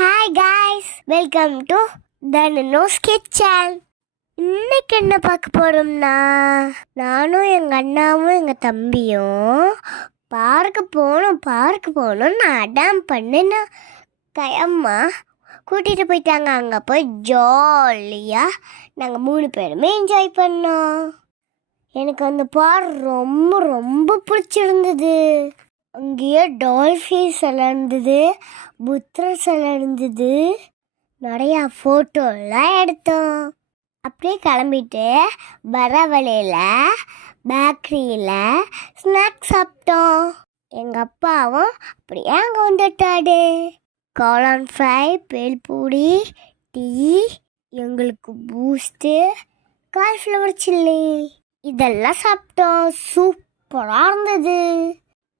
Hi guys, welcome to Dhanush kitchen. இன்னைக்கு என்ன பார்க்க போறோம்னா, நானும் எங்க அண்ணாவும் எங்க தம்பியும் பார்க்க போகணும்னு அடம் பண்ணினா அம்மா கூட்டிட்டு போயிட்டாங்க. அங்க போய் ஜாலியாக நாங்கள் 3 பேருமே என்ஜாய் பண்ணோம். எனக்கு அந்த பார்க் ரொம்ப ரொம்ப பிடிச்சிருந்தது. அங்கேயே டால்ஃபின் சிலை இருந்தது, புத்தர் சிலை இருந்தது, நிறையா ஃபோட்டோலாம் எடுத்தோம். அப்படியே கிளம்பிட்டு வர வழியில் பேக்கரியில் ஸ்நாக்ஸ் சாப்பிட்டோம். எங்கள் அப்பாவும் அப்படியே அங்கே வந்துட்டாடு. காளான் ஃப்ரை, பேல்பூரி, டீ, எங்களுக்கு பூஸ்ட்டு, காலிஃப்ளவர் சில்லி இதெல்லாம் சாப்பிட்டோம். சூப்பராக இருந்தது.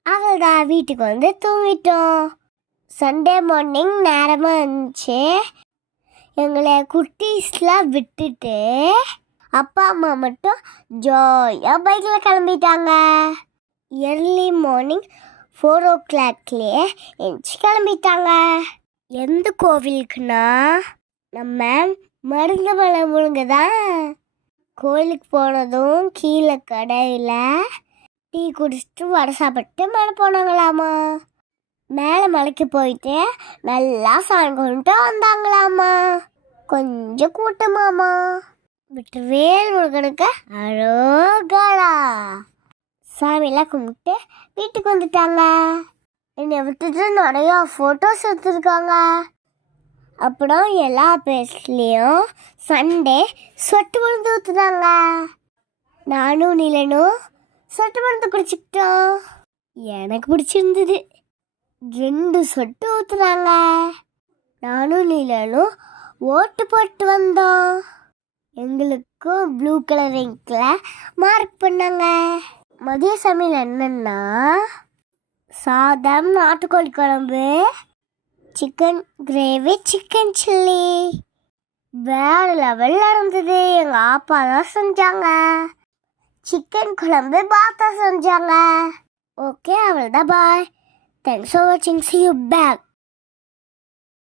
அவள்தான் வீட்டுக்கு வந்து தூங்கிட்டோம். சண்டே மார்னிங் நேரமாக இருந்துச்சு. எங்களை குட்டீஸ்லாம் விட்டுட்டு அப்பா அம்மா மட்டும் ஜாலியாக பைக்கில் கிளம்பிட்டாங்க. எர்லி மார்னிங் 4 o'clock எழுந்துச்சு கிளம்பிட்டாங்க. எந்த கோவிலுக்குன்னா நம்ம மருந்தமலை முருங்க தான். கோயிலுக்கு போனதும் கீழே கடையில் டீ குடிச்சிட்டு வடை சாப்பிட்டு மேலே போனாங்களாமா. மேலே மலைக்கு போயிட்டு நல்லா சாமி கொண்டுட்டு வந்தாங்களாமா. கொஞ்சம் கூட்டமாமா. விட்டு வேல் முருகனுக்கு அழகாளா சாமியெல்லாம் கும்பிட்டு வீட்டுக்கு வந்துட்டாங்க. என்னை விட்டுட்டு நிறையா ஃபோட்டோஸ் எடுத்துருக்காங்க. அப்புறம் எல்லா பேஸ்லேயும் சண்டே சொட்டு மருந்து ஊற்றுனாங்க. நானும் நிலனும் சொட்டு மருந்து குடிச்சிக்கிட்டோம். எனக்கு பிடிச்சிருந்தது. 2 சொட்டு ஊற்றுனாங்க. நானும் நிலனும் ஓட்டு போட்டு வந்தோம். எங்களுக்கும் ப்ளூ கலர் இங்கில் மார்க் பண்ணாங்க. மதிய சமையல் என்னன்னா, சாதம், நாட்டுக்கோழி குழம்பு, சிக்கன் கிரேவி, சிக்கன் சில்லி வேறு லெவலில் இருந்தது. எங்கள் அப்பா தான் செஞ்சாங்க. சிக்கன் குழம்பு பாத்தா செஞ்சாங்க. ஓகே, அவ்வளோதான். பாய். தேங்க்ஸ் ஃபார் வாட்சிங். See you back.